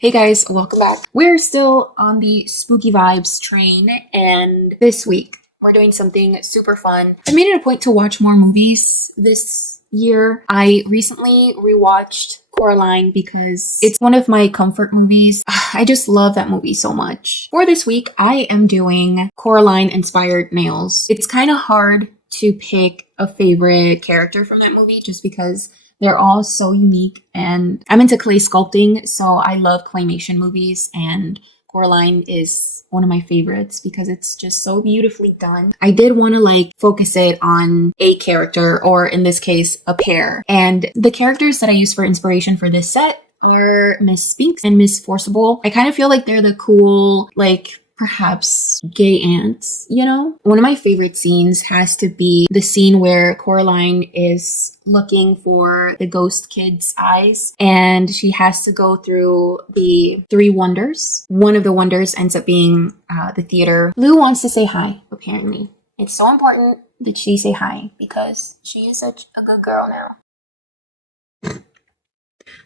Hey guys, welcome back. We're still on the spooky vibes train, and this week we're doing something super fun. I made it a point to watch more movies this year. I recently rewatched Coraline because it's one of my comfort movies. I just love that movie so much. For this week, I am doing Coraline inspired nails. It's kind of hard to pick a favorite character from that movie just because they're all so unique, and I'm into clay sculpting, so I love claymation movies, and Coraline is one of my favorites because it's just so beautifully done. I did want to focus it on a character, or in this case, a pair. And the characters that I used for inspiration for this set are Miss Spink and Miss Forcible. I kind of feel like they're the cool, perhaps gay aunts, you know? One of my favorite scenes has to be the scene where Coraline is looking for the ghost kid's eyes, and she has to go through the 3 wonders. One of the wonders ends up being the theater. Lou wants to say hi, apparently. It's so important that she say hi because she is such a good girl now.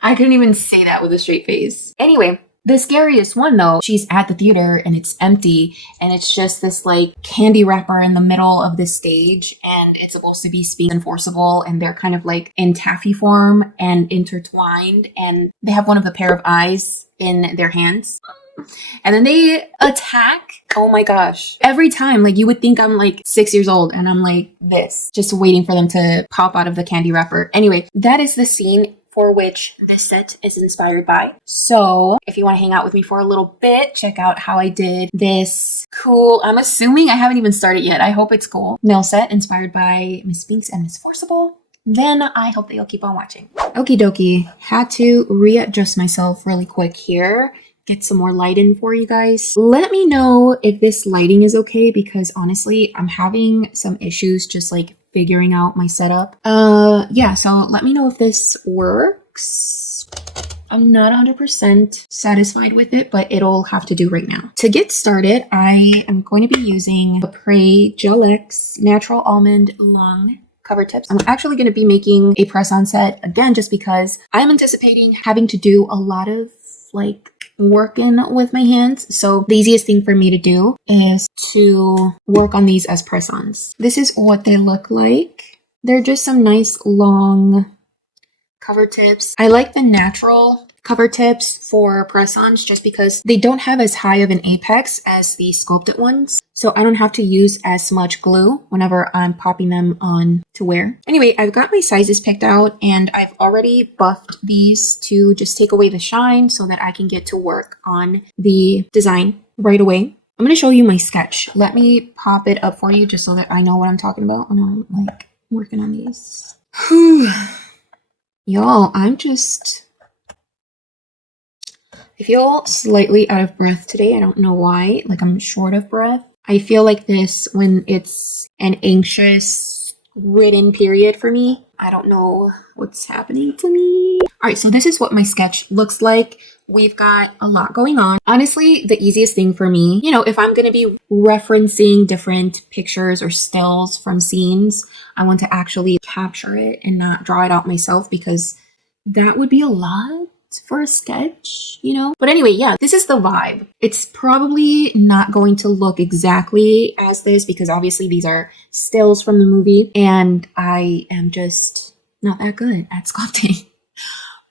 I couldn't even say that with a straight face. Anyway, the scariest one, though, she's at the theater and it's empty, and it's just this candy wrapper in the middle of the stage, and it's supposed to be Spink and Forcible, and they're kind of in taffy form and intertwined, and they have one of the pair of eyes in their hands. And then they attack. Oh my gosh. Every time, you would think I'm 6 years old and I'm this, just waiting for them to pop out of the candy wrapper. Anyway, that is the scene for which this set is inspired by. So if you want to hang out with me for a little bit, check out how I did this cool, I'm assuming I haven't even started yet, I hope it's cool, nail set inspired by Miss Spinks and Miss Forcible. Then I hope that you'll keep on watching. Okie dokie, had to readjust myself really quick here. Get some more light in for you guys. Let me know if this lighting is okay, because honestly, I'm having some issues just figuring out my setup. Yeah, so let me know if this works. I'm not 100% satisfied with it, but it'll have to do right now. To get started, I am going to be using the Prey Gel X Natural Almond Lung cover tips. I'm actually going to be making a press-on set again, just because I'm anticipating having to do a lot of working with my hands. So the easiest thing for me to do is to work on these as press-ons. This is what they look like. They're just some nice long cover tips. I like the natural cover tips for press-ons just because they don't have as high of an apex as the sculpted ones. So I don't have to use as much glue whenever I'm popping them on to wear. Anyway, I've got my sizes picked out, and I've already buffed these to just take away the shine so that I can get to work on the design right away. I'm going to show you my sketch. Let me pop it up for you just so that I know what I'm talking about when I'm working on these. Whew. Y'all, I feel slightly out of breath today. I don't know why. I'm short of breath. I feel like this when it's an anxious ridden period for me. I don't know what's happening to me. All right, so this is what my sketch looks like. We've got a lot going on. Honestly, the easiest thing for me, if I'm going to be referencing different pictures or stills from scenes, I want to actually capture it and not draw it out myself, because that would be a lot for a sketch, But anyway, yeah, this is the vibe. It's probably not going to look exactly as this because obviously these are stills from the movie, and I am just not that good at sculpting.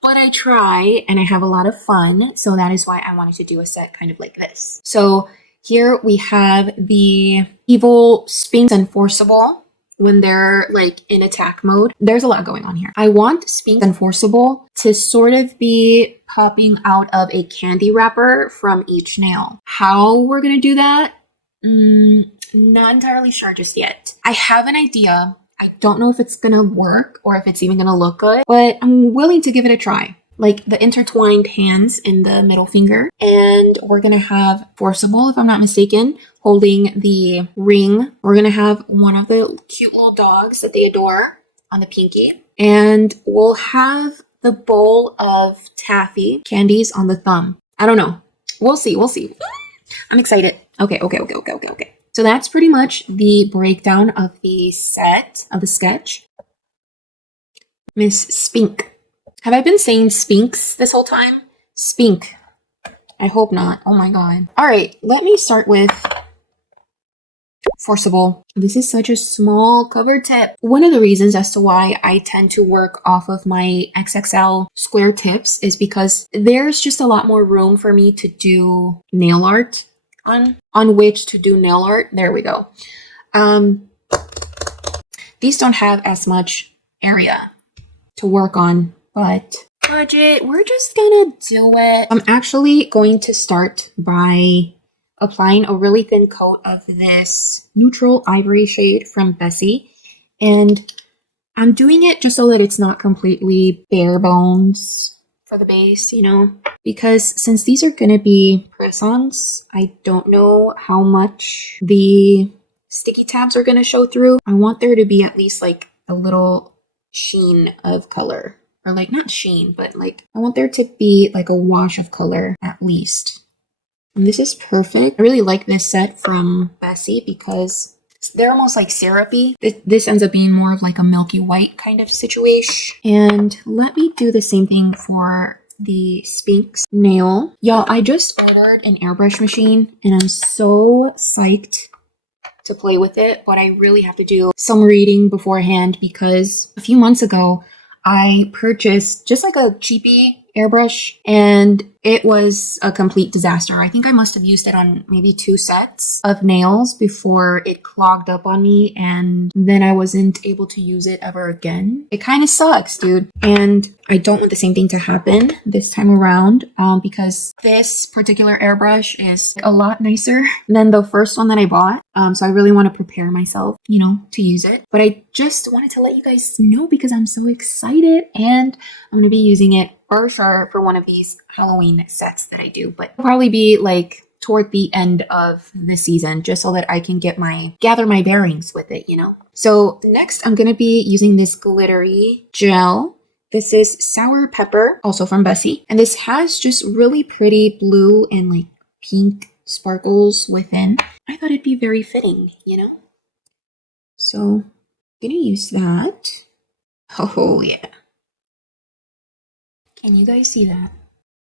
But I try, and I have a lot of fun, so that is why I wanted to do a set kind of like this. So here we have the evil Spink and Forcible when they're in attack mode. There's a lot going on here. I want Spink and Forcible to sort of be popping out of a candy wrapper from each nail. How we're gonna do that? Not entirely sure just yet. I have an idea. I don't know if it's gonna work or if it's even gonna look good, but I'm willing to give it a try. The intertwined hands in the middle finger. And we're gonna have Forcible, if I'm not mistaken, holding the ring. We're gonna have one of the cute little dogs that they adore on the pinky. And we'll have the bowl of taffy candies on the thumb. I don't know. We'll see. I'm excited. Okay. So that's pretty much the breakdown of the set, of the sketch. Miss Spink. Have I been saying Spinks this whole time? Spink. I hope not. Oh my god. All right, let me start with Forcible. This is such a small cover tip. One of the reasons as to why I tend to work off of my XXL square tips is because there's just a lot more room for me to do nail art on which to do nail art. There we go. These don't have as much area to work on, but budget, we're just gonna do it. I'm actually going to start by applying a really thin coat of this neutral ivory shade from Bessie, and I'm doing it just so that it's not completely bare bones for the base, you know, because since these are gonna be press-ons, I don't know how much the sticky tabs are gonna show through. I want there to be at least like a little sheen of color, or like not sheen, but like I want there to be like a wash of color at least. And this is perfect. I really like this set from Bessie because they're almost like syrupy. This ends up being more of like a milky white kind of situation. And let me do the same thing for the Spink's nail. Y'all, I just ordered an airbrush machine and I'm so psyched to play with it, but I really have to do some reading beforehand because a few months ago, I purchased just like a cheapy airbrush and it was a complete disaster. I think I must have used it on maybe 2 sets of nails before it clogged up on me and then I wasn't able to use it ever again. It kind of sucks, dude. And I don't want the same thing to happen this time around because this particular airbrush is a lot nicer than the first one that I bought. So I really want to prepare myself, you know, to use it. But I just wanted to let you guys know because I'm so excited and I'm going to be using it for sure for one of these Halloween sets that I do, but it'll probably be like toward the end of the season just so that I can gather my bearings with it, you know? So next I'm going to be using this glittery gel. This is Sour Pepper, also from Bessie. And this has just really pretty blue and like pink sparkles within. I thought it'd be very fitting, you know? So I'm going to use that. Oh yeah. Can you guys see that?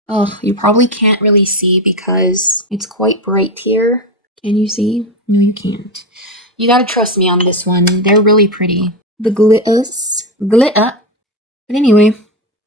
Oh, you probably can't really see because it's quite bright here. Can you see? No, you can't. You gotta trust me on this one. They're really pretty. The glitter. But anyway,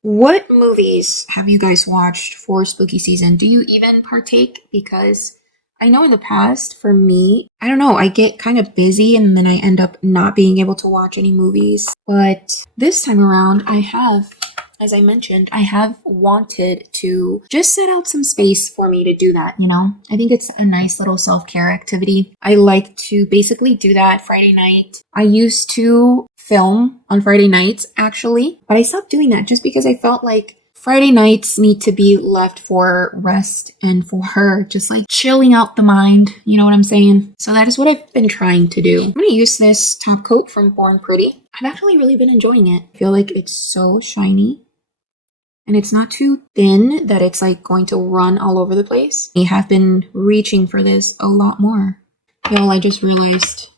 what movies have you guys watched for spooky season? Do you even partake? Because I know in the past, for me, I don't know, I get kind of busy and then I end up not being able to watch any movies. But this time around, I have, as I mentioned, I have wanted to just set out some space for me to do that, you know? I think it's a nice little self-care activity. I like to basically do that Friday night. I used to film on Friday nights, actually, but I stopped doing that just because I felt like Friday nights need to be left for rest and for her just like chilling out the mind, you know what I'm saying? So that is what I've been trying to do. I'm going to use this top coat from Born Pretty. I've actually really been enjoying it. I feel like it's so shiny. And it's not too thin that it's like going to run all over the place. I have been reaching for this a lot more. Y'all, I just realized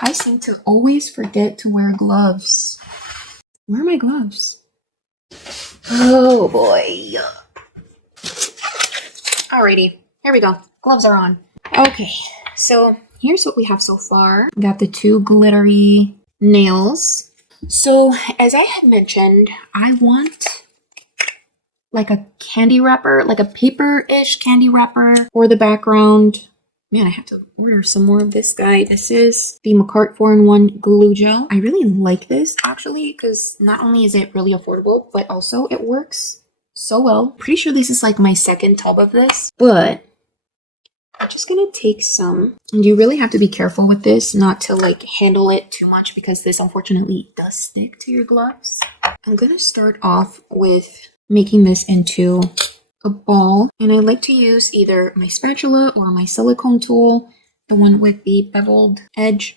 I seem to always forget to wear gloves. Where are my gloves? Oh boy. Alrighty, here we go. Gloves are on. Okay, so here's what we have so far. Got the 2 glittery nails. So as I had mentioned, I want like a candy wrapper, like a paper-ish candy wrapper for the background. Man, I have to order some more of this guy. This is the McCart 4-in-1 glue gel. I really like this actually because not only is it really affordable, but also it works so well. Pretty sure this is like my second tub of this, but I'm just gonna take some. And you really have to be careful with this, not to like handle it too much because this unfortunately does stick to your gloves. I'm gonna start off with making this into a ball, and I like to use either my spatula or my silicone tool, the one with the beveled edge.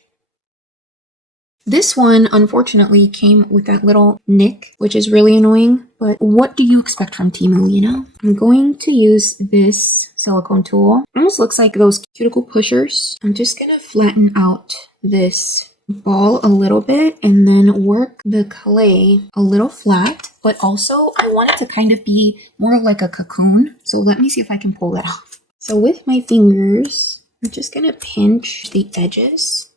This one unfortunately came with that little nick, which is really annoying, but what do you expect from Temu, you know? I'm going to use this silicone tool. It almost looks like those cuticle pushers. I'm just gonna flatten out this ball a little bit and then work the clay a little flat. but also I want it to kind of be more like a cocoon. So let me see if I can pull that off. So with my fingers, I'm just gonna pinch the edges.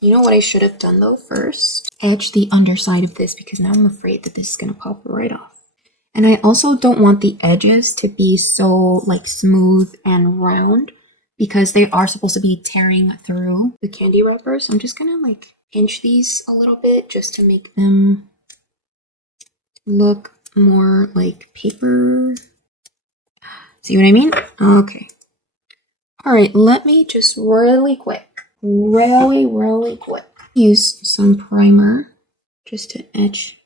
You know what I should have done though first? Edge the underside of this because now I'm afraid that this is gonna pop right off. And I also don't want the edges to be so like smooth and round because they are supposed to be tearing through the candy wrapper. So I'm just gonna like pinch these a little bit just to make them look more like paper. See what I mean? Okay. All right, let me just really quick use some primer just to etch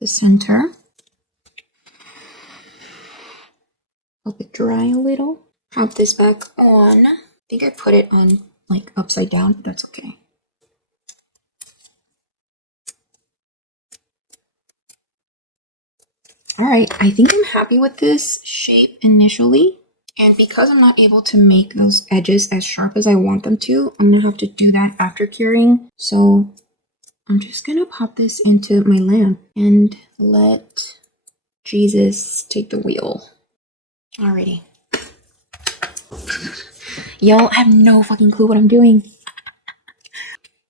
the center. Help it dry a little. Pop this back on. I think I put it on like upside down, but that's okay. All right, I think I'm happy with this shape initially. And because I'm not able to make those edges as sharp as I want them to, I'm gonna have to do that after curing. So I'm just gonna pop this into my lamp and let Jesus take the wheel. Alrighty. Yo, I have no fucking clue what I'm doing.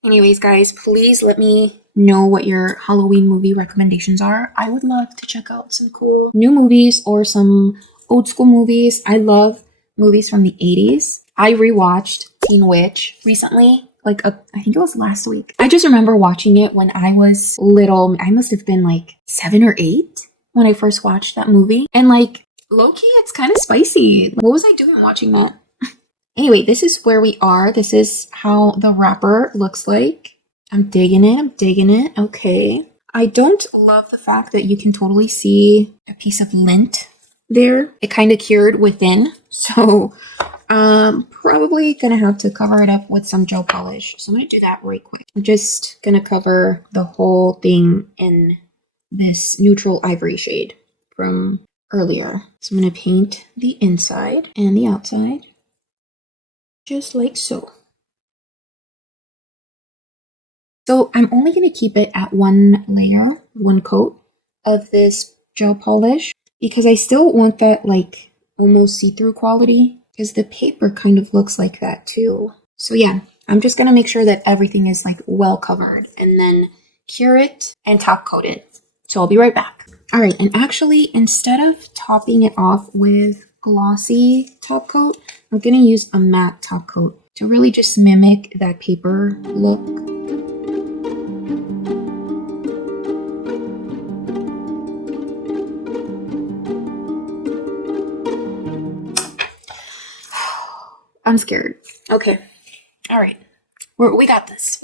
Anyways, guys, please let me know what your Halloween movie recommendations are. I would love to check out some cool new movies or some old school movies. I love movies from the 80s. I rewatched Teen Witch recently, I think it was last week. I just remember watching it when I was little. I must have been like 7 or 8 when I first watched that movie. And like, low-key, it's kind of spicy. What was I doing watching that? Anyway, this is where we are. This is how the wrapper looks like. I'm digging it. Okay. I don't love the fact that you can totally see a piece of lint there. It kind of cured within. So probably gonna have to cover it up with some gel polish. So I'm gonna do that right quick. I'm just gonna cover the whole thing in this neutral ivory shade from earlier. So I'm gonna paint the inside and the outside. Just like so. So I'm only going to keep it at one layer, one coat of this gel polish because I still want that like almost see-through quality because the paper kind of looks like that too. So yeah, I'm just going to make sure that everything is like well covered and then cure it and top coat it. So I'll be right back. All right, and actually instead of topping it off with glossy top coat, I'm going to use a matte top coat to really just mimic that paper look. I'm scared. Okay. All right. We got this.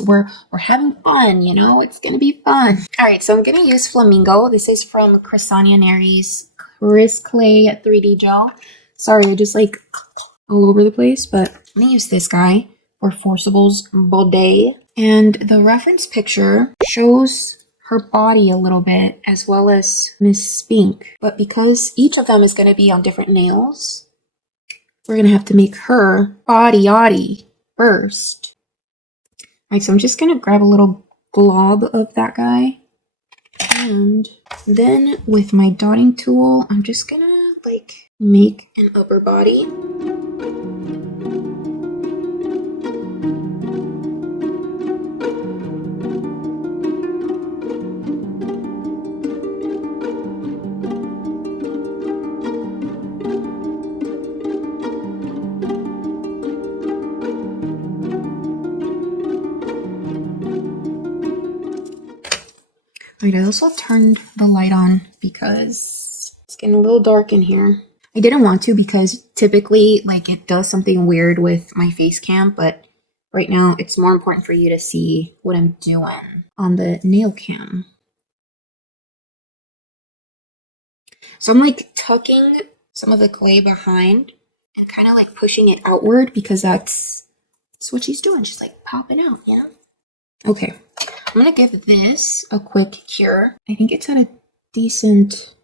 We're having fun, you know? It's going to be fun. All right, so I'm going to use Flamingo. This is from CRISANIA NERI's CRIS Clay 3D Gel. Sorry, I just like all over the place, but I'm going to use this guy for Forcible's Baudet. And the reference picture shows her body a little bit as well as Miss Spink. But because each of them is going to be on different nails, we're going to have to make her body first. Alright, so I'm just going to grab a little glob of that guy. And then with my dotting tool, I'm just going to like make an upper body. Alright, I also turned the light on because it's getting a little dark in here. I didn't want to because typically like it does something weird with my face cam, but right now it's more important for you to see what I'm doing on the nail cam. So I'm like tucking some of the clay behind and kind of like pushing it outward because that's what she's doing. She's like popping out, you know? Okay. I'm going to give this a quick cure. I think it's at a decent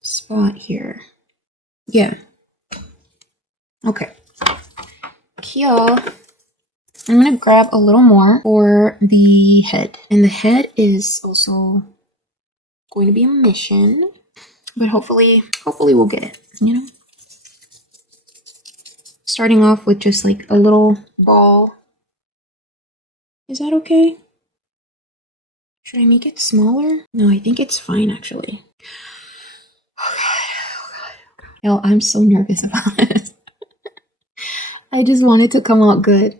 spot here. Yeah. Okay. Cure. I'm going to grab a little more for the head. And the head is also going to be a mission. But hopefully we'll get it, you know? Starting off with just like a little ball. Is that okay? Should I make it smaller? No, I think it's fine actually. Oh God. Yo, I'm so nervous about this. I just want it to come out good.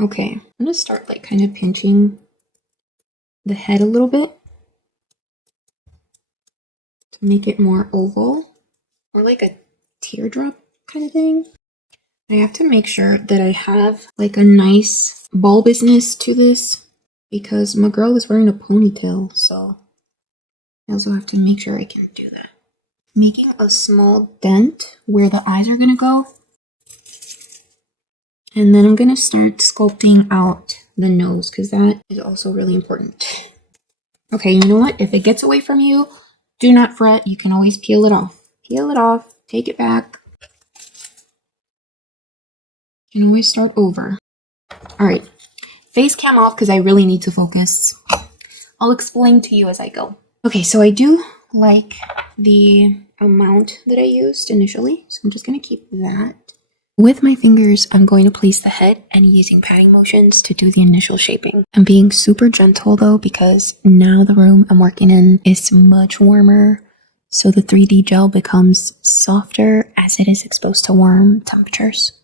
Okay, I'm gonna start like kind of pinching the head a little bit to make it more oval or like a teardrop kind of thing. I have to make sure that I have like a nice bulbousness to this because my girl is wearing a ponytail, so I also have to make sure I can do that. Making a small dent where the eyes are gonna go. And then I'm gonna start sculpting out the nose because that is also really important. Okay, you know what? If it gets away from you, do not fret. You can always peel it off. Peel it off, take it back. You can always start over. All right, face cam off because I really need to focus. I'll explain to you as I go. Okay, so I do like the amount that I used initially, so I'm just gonna keep that. With my fingers, I'm going to place the head and using patting motions to do the initial shaping. I'm being super gentle though because now the room I'm working in is much warmer, so the 3D gel becomes softer as it is exposed to warm temperatures.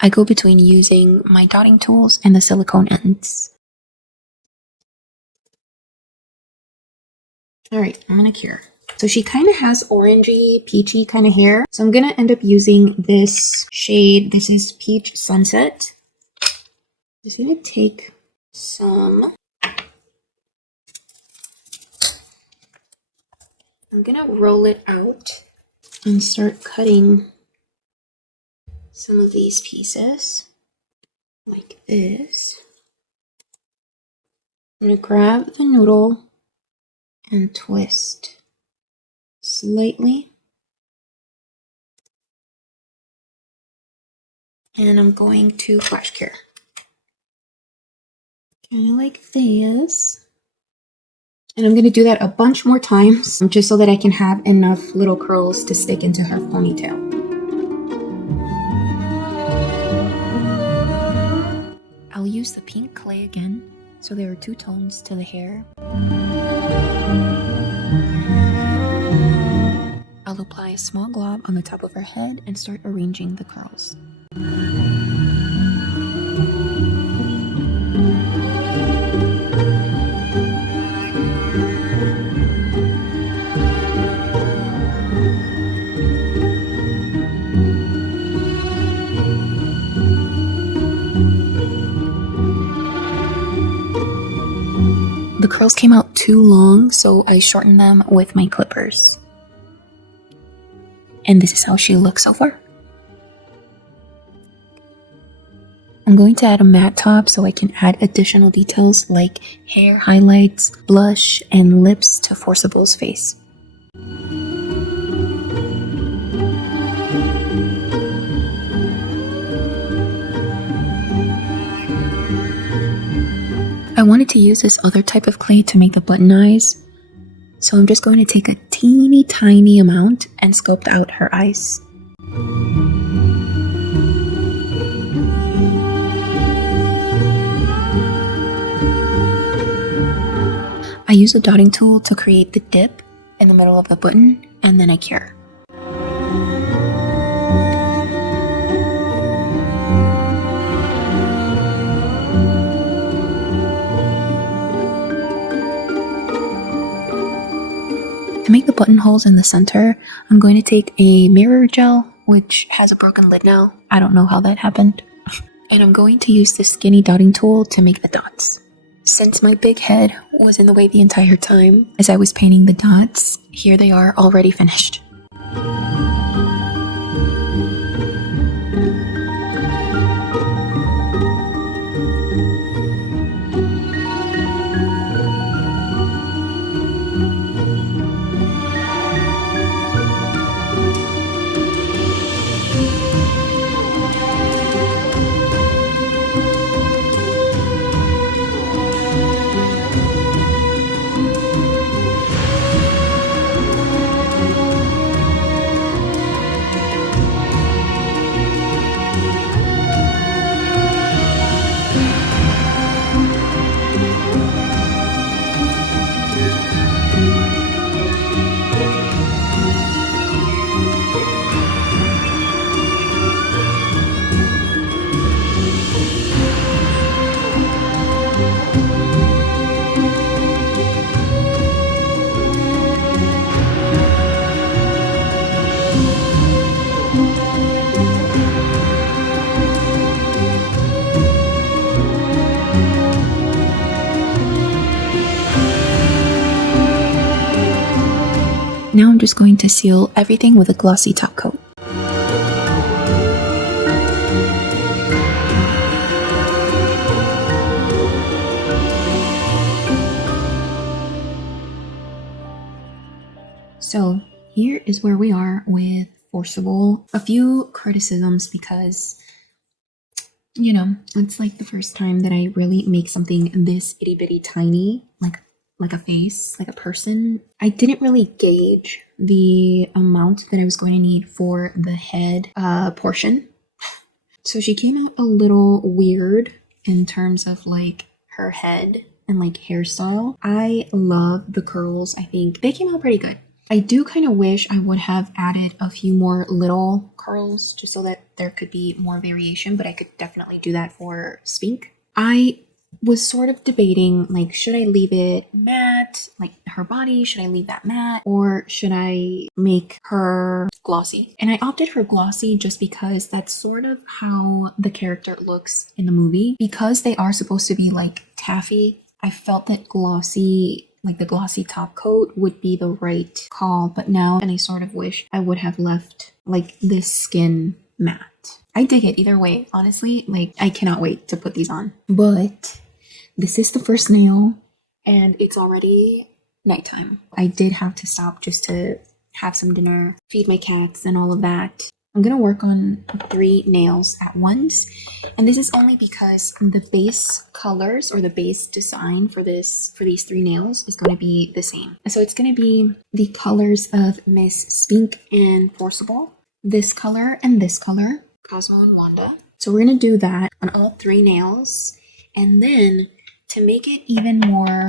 I go between using my dotting tools and the silicone ends. Alright, I'm gonna cure. So she kind of has orangey, peachy kind of hair. So I'm going to end up using this shade. This is Peach Sunset. Just going to take some. I'm going to roll it out and start cutting some of these pieces like this. I'm going to grab the noodle and twist slightly, and I'm going to flash cure kind of like this, and I'm going to do that a bunch more times just so that I can have enough little curls to stick into her ponytail. I'll use the pink clay again, so there are 2 tones to the hair. I'll apply a small glob on the top of her head and start arranging the curls. The curls came out too long, so I shortened them with my clippers. And this is how she looks so far. I'm going to add a matte top so I can add additional details like hair highlights, blush, and lips to Forcible's face. I wanted to use this other type of clay to make the button eyes, so I'm just going to take a teeny tiny amount and sculpt out her eyes. I use a dotting tool to create the dip in the middle of the button, and then I cure. To make the buttonholes in the center, I'm going to take a mirror gel, which has a broken lid now. I don't know how that happened. And I'm going to use this skinny dotting tool to make the dots. Since my big head was in the way the entire time as I was painting the dots, here they are already finished. Now I'm just going to seal everything with a glossy top coat. So here is where we are with Forcible. A few criticisms because, you know, it's like the first time that I really make something this itty bitty tiny, like a face, like a person. I didn't really gauge the amount that I was going to need for the head portion. So she came out a little weird in terms of like her head and like hairstyle. I love the curls. I think they came out pretty good. I do kind of wish I would have added a few more little curls just so that there could be more variation, but I could definitely do that for Spink. I was sort of debating, like, should I leave it matte, like her body, should I leave that matte, or should I make her glossy? And I opted for glossy just because that's sort of how the character looks in the movie. Because they are supposed to be like taffy, I felt that glossy, like the glossy top coat, would be the right call. But now, and I sort of wish I would have left like this skin matte. I dig it either way, honestly. Like, I cannot wait to put these on. But this is the first nail, and it's already nighttime. I did have to stop just to have some dinner, feed my cats, and all of that. I'm gonna work on 3 nails at once, and this is only because the base colors or the base design for these 3 nails is going to be the same. So it's going to be the colors of Miss Spink and Forcible, this color and this color, Cosmo and Wanda. So we're going to do that on all 3 nails, and then to make it even more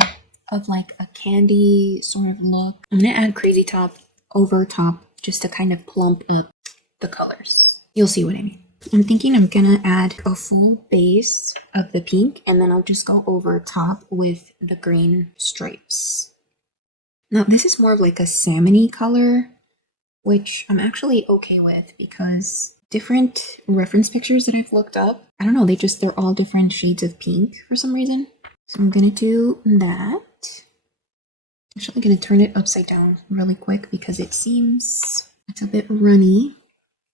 of like a candy sort of look, I'm going to add Crazy Top over top just to kind of plump up the colors. You'll see what I mean. I'm thinking I'm gonna add a full base of the pink, and then I'll just go over top with the green stripes. Now this is more of like a salmon-y color, which I'm actually okay with because different reference pictures that I've looked up, I don't know, they're all different shades of pink for some reason. So I'm gonna do that. I'm actually gonna turn it upside down really quick because it seems it's a bit runny.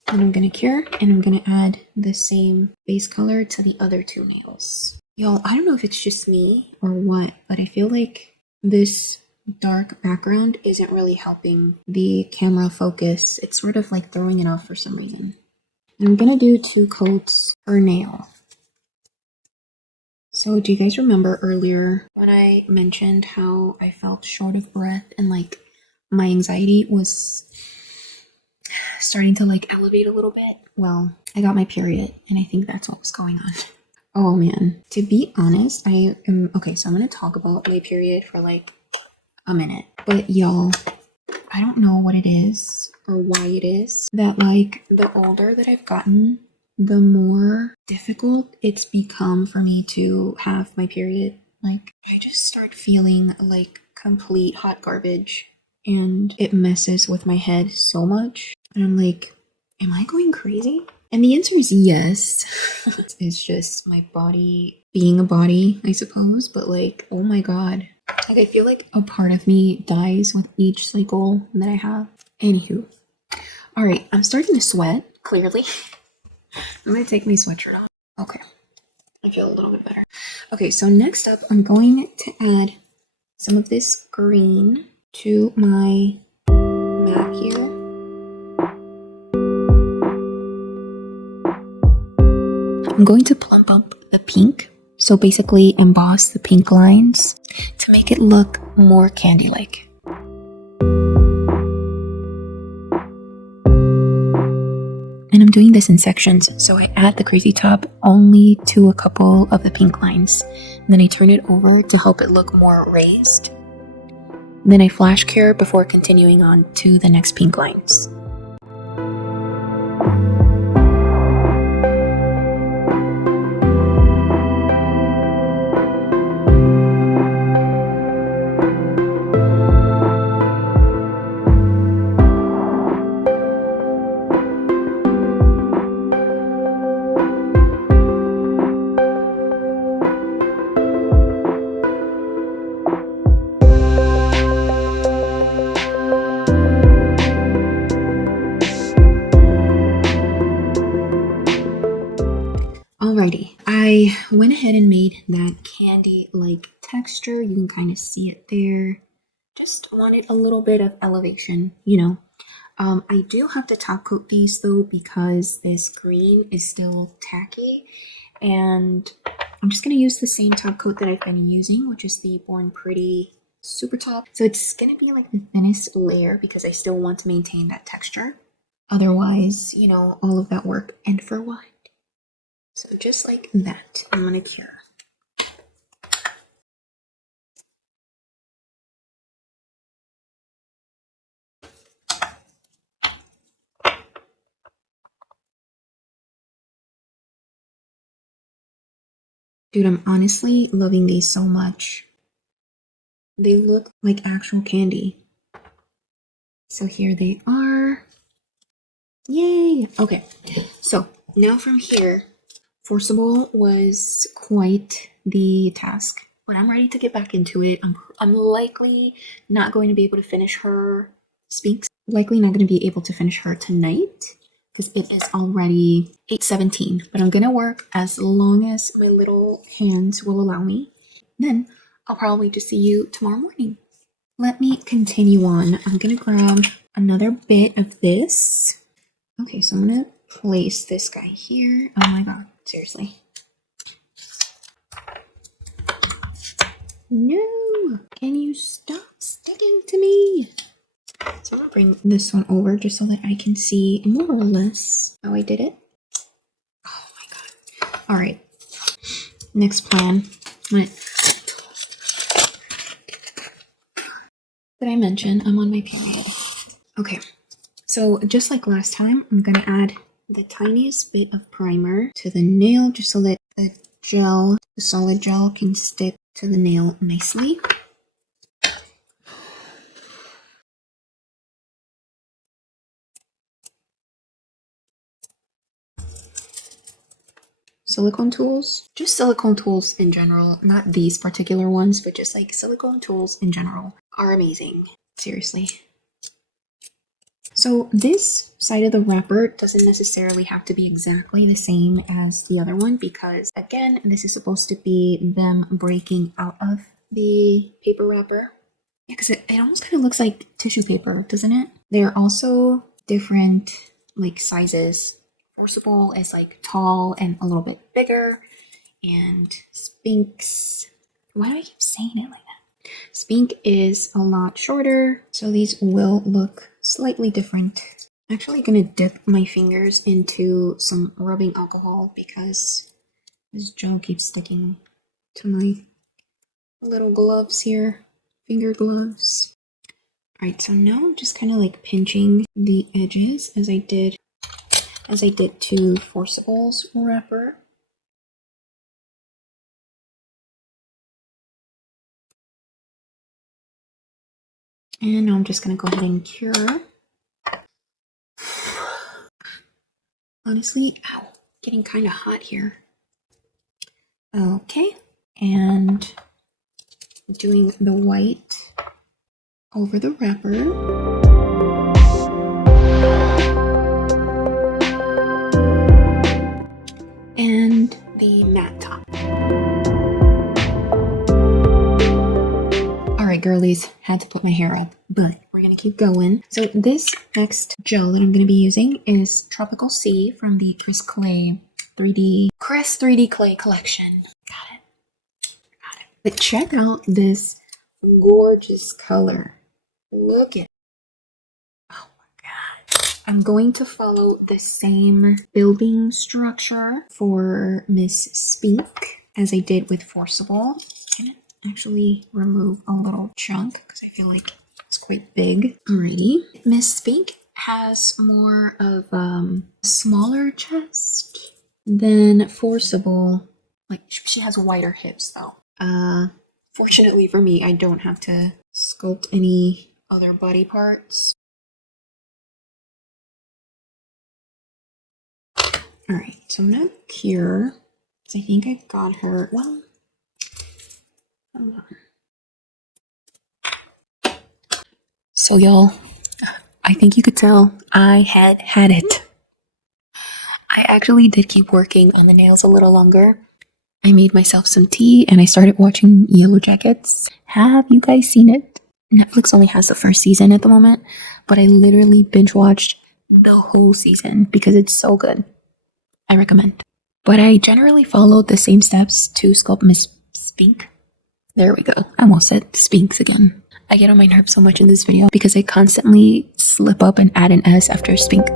And I'm gonna cure, and I'm gonna add the same base color to the other 2 nails. Y'all, I don't know if it's just me or what, but I feel like this dark background isn't really helping the camera focus. It's sort of like throwing it off for some reason. And I'm gonna do 2 coats per nail. So do you guys remember earlier when I mentioned how I felt short of breath and like my anxiety was starting to like elevate a little bit? Well, I got my period, and I think that's what was going on. Oh man, to be honest, I am okay. So I'm gonna talk about my period for like a minute, but y'all, I don't know what it is or why it is that like the older that I've gotten, the more difficult it's become for me to have my period. Like, I just start feeling like complete hot garbage, and it messes with my head so much. And I'm like, am I going crazy? And the answer is yes. It's just my body being a body, I suppose. But like, oh my god. Like, I feel like a part of me dies with each cycle that I have. Anywho. Alright, I'm starting to sweat, clearly. I'm gonna take my sweatshirt off. Okay. I feel a little bit better. Okay, so next up, I'm going to add some of this green to my mat here. I'm going to plump up the pink, so basically emboss the pink lines to make it look more candy-like. And I'm doing this in sections, so I add the Crazy Top only to a couple of the pink lines. And then I turn it over to help it look more raised. And then I flash cure before continuing on to the next pink lines. need that candy-like texture. You can kind of see it there. Just wanted a little bit of elevation, you know. I do have to top coat these though because this green is still tacky, and I'm just going to use the same top coat that I've been using, which is the Born Pretty Super Top. So it's going to be like the thinnest layer because I still want to maintain that texture. Otherwise, you know, all of that work and for what? So just like that, I'm going to cure. Dude, I'm honestly loving these so much. They look like actual candy. So here they are. Yay! Okay, so now from here, Forcible was quite the task, but I'm ready to get back into it. I'm likely not going to be able to finish her Spinks. Likely not going to be able to finish her tonight because it is already 8:17, but I'm going to work as long as my little hands will allow me. Then I'll probably just see you tomorrow morning. Let me continue on. I'm going to grab another bit of this. Okay, so I'm going to place this guy here. Oh my god, seriously. No! Can you stop sticking to me? So I'm going to bring this one over just so that I can see more or less how I did it. Oh my god. Alright. Next plan. Did I mention I'm on my period? Okay. So just like last time, I'm going to add the tiniest bit of primer to the nail just so that the gel, the solid gel, can stick to the nail nicely. Silicone tools, just silicone tools in general, not these particular ones, but just like silicone tools in general are amazing. Seriously. So this side of the wrapper doesn't necessarily have to be exactly the same as the other one because, again, this is supposed to be them breaking out of the paper wrapper. Yeah, because it almost kind of looks like tissue paper, doesn't it? They're also different, like, sizes. Forcible is, like, tall and a little bit bigger, and Spink's... Why do I keep saying it like that? Spink is a lot shorter, so these will look slightly different. I'm actually going to dip my fingers into some rubbing alcohol because this gel keeps sticking to my little gloves here, finger gloves. Alright, so now I'm just kind of like pinching the edges as I did to Forcible's wrapper. And now I'm just going to go ahead and cure. Honestly, ow, getting kind of hot here. Okay, and doing the white over the wrapper. And the matte top. Alright girlies, had to put my hair up, but we're gonna keep going. So this next gel that I'm gonna be using is Tropical C from the CRIS 3D Clay collection. Got it. But check out this gorgeous color. Look at it. Oh my god. I'm going to follow the same building structure for Miss Spink as I did with Forcible. I'm gonna actually remove a little chunk because I feel like it's quite big. Alrighty. Miss Spink has more of a smaller chest than Forcible. Like, she has wider hips though. Fortunately for me, I don't have to sculpt any other body parts. Alright, so I'm gonna cure, because I think I've got her, well, hold on. So y'all, I think you could tell I had it. I actually did keep working on the nails a little longer, I made myself some tea and I started watching Yellow Jackets. Have you guys seen it? Netflix only has the first season at the moment, but I literally binge watched the whole season because it's so good. I recommend. But I generally followed the same steps to sculpt Miss Spink. There we go. I almost said Spinks again. I get on my nerves so much in this video because I constantly slip up and add an S after Spink.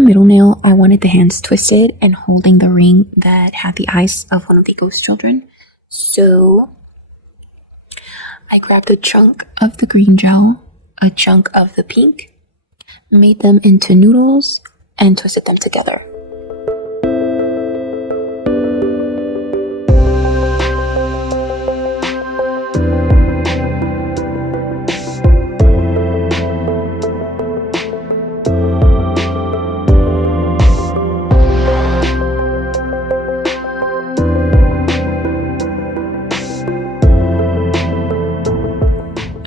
Middle nail, I wanted the hands twisted and holding the ring that had the eyes of one of the ghost children. So I grabbed a chunk of the green gel, a chunk of the pink, made them into noodles, and twisted them together.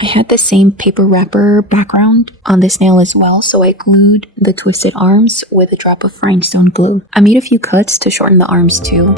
I had the same paper wrapper background on this nail as well, so I glued the twisted arms with a drop of rhinestone glue. I made a few cuts to shorten the arms too.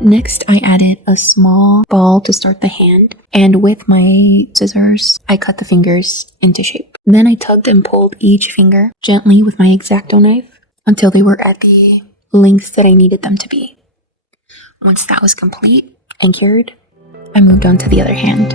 Next, I added a small ball to start the hand, and with my scissors, I cut the fingers into shape. Then I tugged and pulled each finger gently with my X-Acto knife until they were at the length that I needed them to be. Once that was complete and cured, I moved on to the other hand.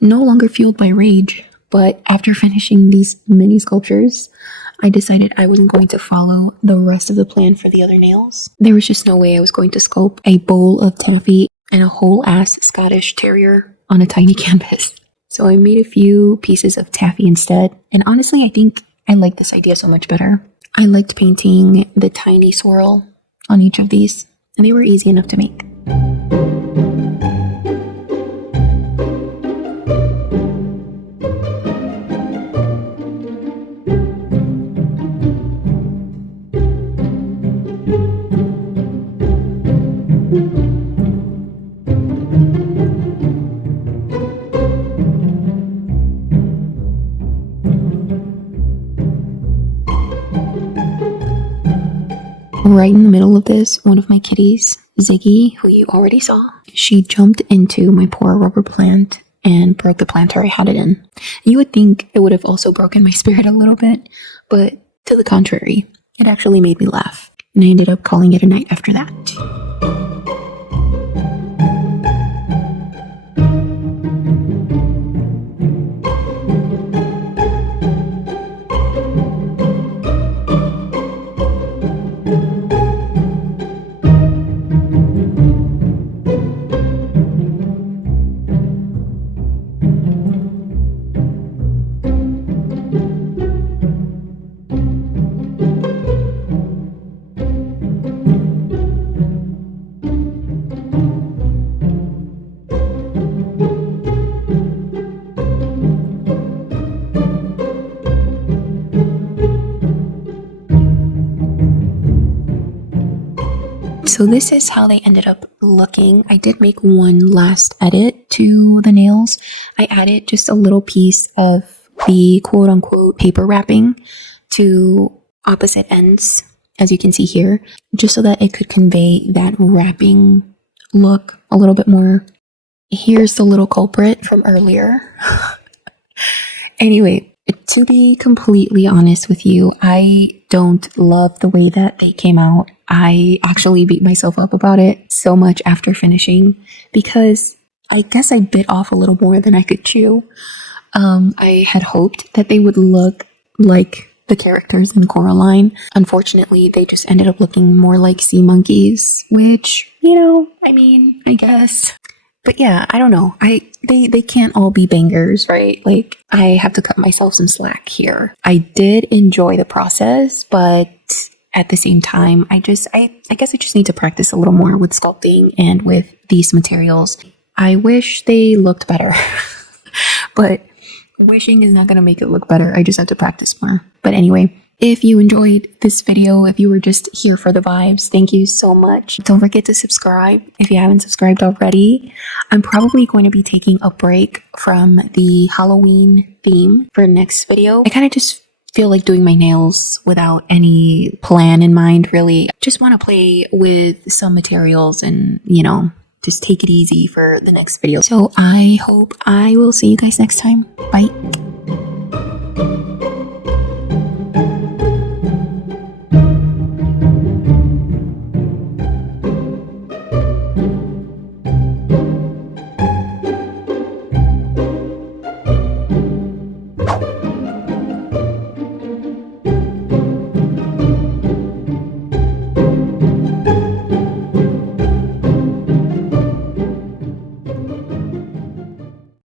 No longer fueled by rage, But after finishing these mini sculptures, I decided I wasn't going to follow the rest of the plan for the other nails. There was just no way I was going to sculpt a bowl of taffy and a whole ass Scottish Terrier on a tiny canvas. So I made a few pieces of taffy instead. And honestly, I think I like this idea so much better. I liked painting the tiny swirl on each of these, and they were easy enough to make. Right in the middle of this, one of my kitties, Ziggy, who you already saw, she jumped into my poor rubber plant and broke the planter I had it in. You would think it would have also broken my spirit a little bit, but to the contrary, it actually made me laugh. And I ended up calling it a night after that. So this is how they ended up looking. I did make one last edit to the nails. I added just a little piece of the quote-unquote paper wrapping to opposite ends, as you can see here, just so that it could convey that wrapping look a little bit more. Here's the little culprit from earlier. Anyway, to be completely honest with you, I don't love the way that they came out. I actually beat myself up about it so much after finishing because I guess I bit off a little more than I could chew. I had hoped that they would look like the characters in Coraline. Unfortunately, they just ended up looking more like sea monkeys, which, I guess. But yeah, I don't know. They can't all be bangers, right? Like, I have to cut myself some slack here. I did enjoy the process, but at the same time, I guess I just need to practice a little more with sculpting and with these materials. I wish they looked better, but wishing is not going to make it look better. I just have to practice more. But anyway, if you enjoyed this video, if you were just here for the vibes, thank you so much. Don't forget to subscribe if you haven't subscribed already. I'm probably going to be taking a break from the Halloween theme for next video. I kind of just feel like doing my nails without any plan in mind, really. I just want to play with some materials and, just take it easy for the next video. So I hope I will see you guys next time. Bye.